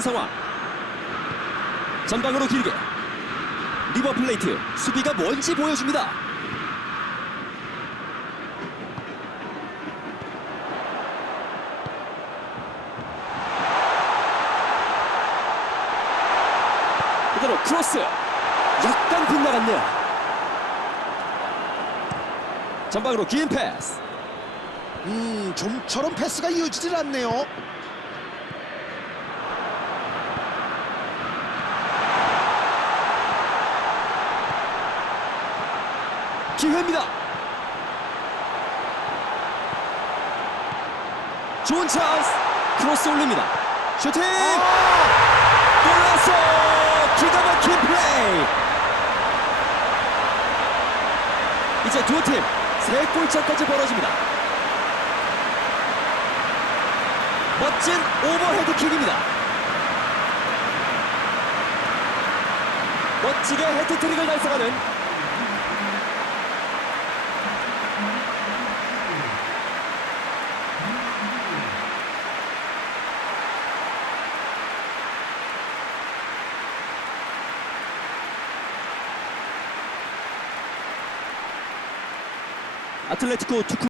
상황. 전방으로 길게. 리버 플레이트. 수비가 뭔지 보여줍니다. 그대로 크로스. 약간 빗나갔네요. 전방으로 긴 패스. 음, 좀처럼 패스가 이어지질 않네요. 기회입니다. 좋은 찬스. 크로스 올립니다. 슈팅! 골랐어! 기가 막힌 플레이! 이제 두 팀 세 골차까지 벌어집니다. 멋진 오버헤드 킥입니다. 멋지게 헤트트릭을 달성하는 아틀레티코 투쿠